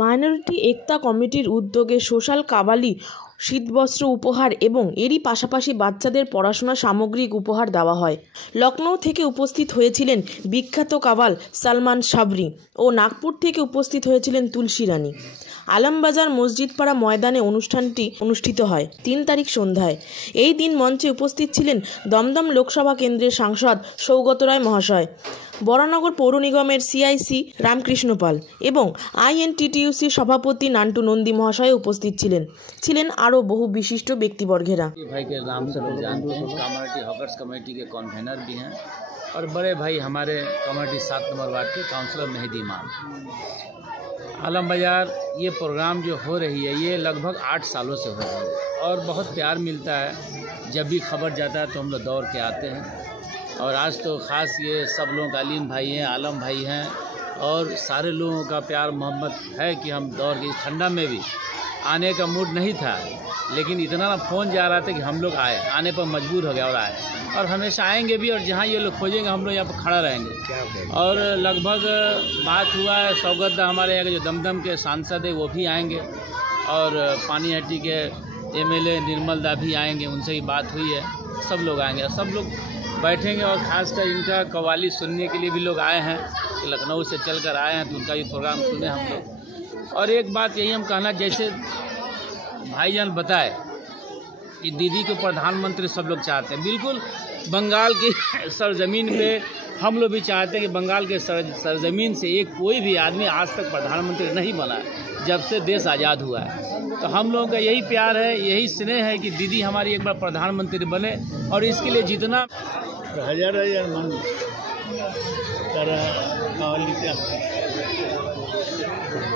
Minority একতা কমিটির উদ্যোগে social Kabali শীতবস্ত্র উপহার এবং এরই পাশাপাশি বাচ্চাদের পড়াশোনা সামগ্রিক উপহার দেওয়া হয়। লখনৌ থেকে উপস্থিত হয়েছিলেন বিখ্যাত কাবাল সালমান সাবরি ও নাগপুর থেকে উপস্থিত হয়েছিলেন তুলসী রানী। আলমবাজার মসজিদপাড়া ময়দানে অনুষ্ঠানটি অনুষ্ঠিত হয় 3 তারিখ সন্ধ্যায়। এই দিন মঞ্চে উপস্থিত ছিলেন দমদম লোকসভা কেন্দ্রের সাংসদ সৌগত রায় মহাশয়, বরানগর পৌর নিগমের CIC রামকৃষ্ণ পাল এবং INTTUC সভাপতি নান্টু নন্দী মহাশয় উপস্থিত ছিলেন আরও বহু विशिष्ट व्यक्तिवर्गेरा। भाई के नाम से लोग जानते हैं, कम्युनिटी हॉकर्स कमेटी के कन्वेनर भी हैं और बड़े भाई हमारे कम्युनिटी 7 नंबर वार्ड के काउंसलर मेहदी इमाम। आलम बाज़ार ये प्रोग्राम जो हो रही है ये लगभग 8 सालों से हो रही है और बहुत प्यार मिलता है। जब भी खबर जाता है तो हम लोग दौड़ के आते हैं और आज तो ख़ास ये सब लोग अलीम भाई हैं, आलम भाई हैं और सारे लोगों का प्यार मोहब्बत है कि हम दौड़ के ठंडा में भी आने का मूड नहीं था, लेकिन इतना फ़ोन जा रहा था कि हम लोग आने पर मजबूर हो गया और आए और हमेशा आएंगे भी और जहाँ ये लोग खोजेंगे हम लोग यहाँ पर खड़ा रहेंगे। और लगभग बात हुआ है सौगत हमारे यहाँ के जो दमदम के सांसद है वो भी आएंगे और पानीहट्टी के MLA निर्मल दा भी आएंगे, उनसे भी बात हुई है। सब लोग आएंगे और सब लोग बैठेंगे और ख़ासकर इनका कव्वाली सुनने के लिए भी लोग आए हैं, लखनऊ से चल कर आए हैं तो उनका भी प्रोग्राम सुने हम लोग। और एक बात यही हम कहना, जैसे भाईजान बताए कि दीदी को प्रधानमंत्री सब लोग चाहते हैं, बिल्कुल बंगाल की सरजमीन पे हम लोग भी चाहते हैं कि बंगाल के सरजमीन से एक कोई भी आदमी आज तक प्रधानमंत्री नहीं बना है जब से देश आज़ाद हुआ है। तो हम लोगों का यही प्यार है, यही स्नेह है कि दीदी हमारी एक बार प्रधानमंत्री बने और इसके लिए जितना हजार हजार মানুষ তারা কাওয়ালিতে আসে।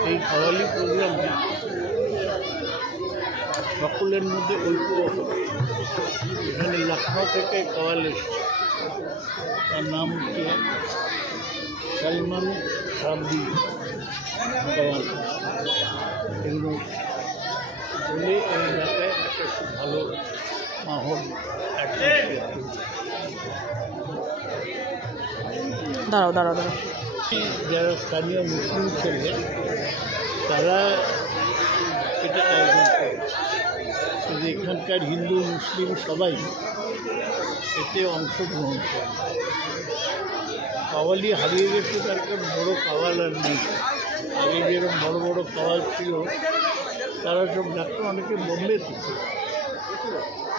এই কাওয়ালি প্রোগ্রামে সকলের মধ্যে ঐক্য। এখানে লখনৌ থেকে কাওয়াল এসেছে, তার নাম হচ্ছে সালমান সাবরি কাওয়াল। এগুলো বলে এই এলাকায় একটা খুব ভালো মাহল দাঁড়াও যারা স্থানীয় মুসলিম ছেলে তারা এটা আয়োজন করেছে, কিন্তু এখানকার হিন্দু মুসলিম সবাই এতে অংশগ্রহণ করে। কাওয়ালি হারিয়ে গেছে, তার কারণ বড়ো কাওয়াল আর নেই। আগে যেরকম বড় বড় কাওয়াল ছিল তারা সব ডাক্তার, অনেকে বোম্বে থেকে,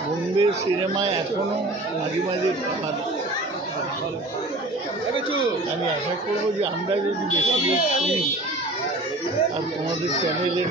বোম্বে সিনেমায় এখনও মাঝে মাঝে কাওয়াল। আমি আশা করবো যে আমরা যদি বেশি লোক শুনি আর তোমাদের চ্যানেলের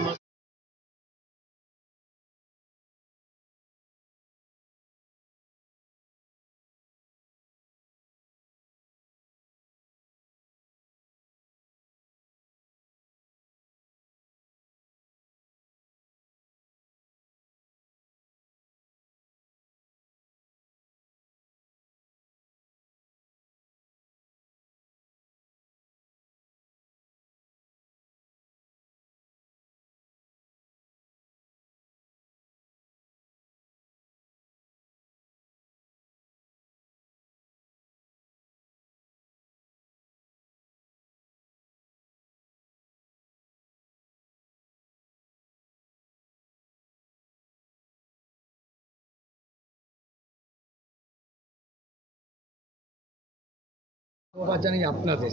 ধন্যবাদ জানাই আপনাদের,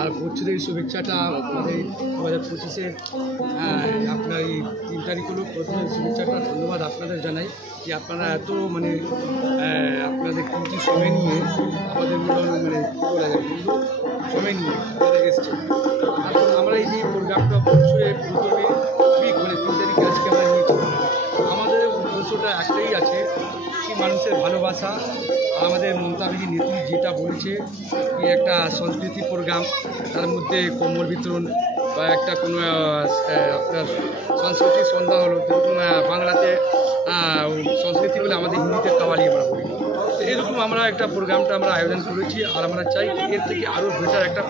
আর বছরের শুভেচ্ছাটা আমাদের 2025-এর আপনার এই 3 তারিখ হলো প্রথমের শুভেচ্ছাটা ধন্যবাদ আপনাদের জানাই যে আপনারা এত আপনাদের কিন্তু সময় নিয়ে আমাদের কী বলা যায় সময় নিয়ে আমাদের এসছে। আমরা এই যে প্রোগ্রামটা বছরের প্রথমে 3 তারিখে আজকে আমরা নিয়েছি, আমাদের উদ্দেশ্যটা একটাই আছে কি মানুষের ভালোবাসা। আমাদের মমতা নেত্রী যেটা বলছে কি একটা সংস্কৃতি প্রোগ্রাম, তার মধ্যে কম্বল বিতরণ বা একটা কোনো আপনার সাংস্কৃতিক সন্ধ্যা হলো, বাংলাতে সংস্কৃতি বলে আমাদের হিন্দিতে কাওয়ালি আমরা বলি। তো এরকম আমরা একটা প্রোগ্রামটা আমরা আয়োজন করেছি আর আমরা চাই এর থেকে আরও বেটার একটা